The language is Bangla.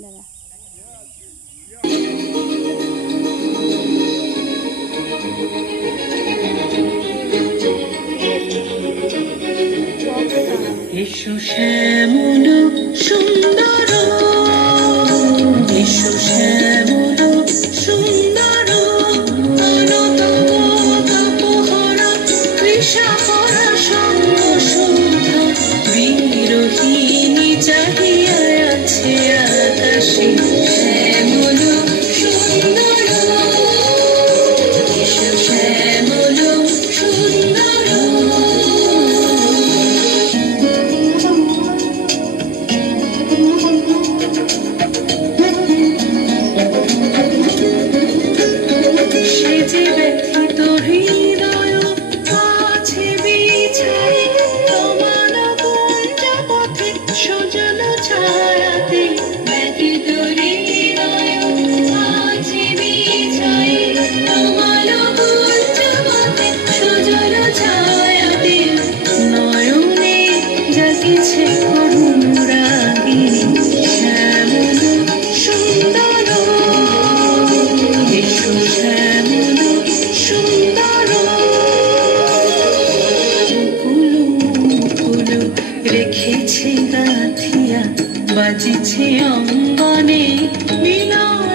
দাঁড়া। এসো শ্যামল সুন্দর, এসো শ্যামল সুন্দর, তপোহরা কৃষাপরা সঙ্গ সুধা, বিরোহিণী চাহিয়া আছে আকাশে। শ্যামল সুন্দর, এসো শ্যামল সুন্দর। সে যে ব্যথিত হৃদয় আছে বিছাই, তোমার কুঞ্জ পথে সজল ছায়াতে। ব্যথিত হৃদয় আছে বিছাই, তোমার কুঞ্জ পথে সজল ছায়াতে। নয়নে জাগিছে করুণ রাগিনী, শ্যামল সুন্দর, এসো শ্যামল সুন্দর। মুকুল মুকুল রেখেছে গাথিয়া, বাজিছে অঙ্গনে মিলন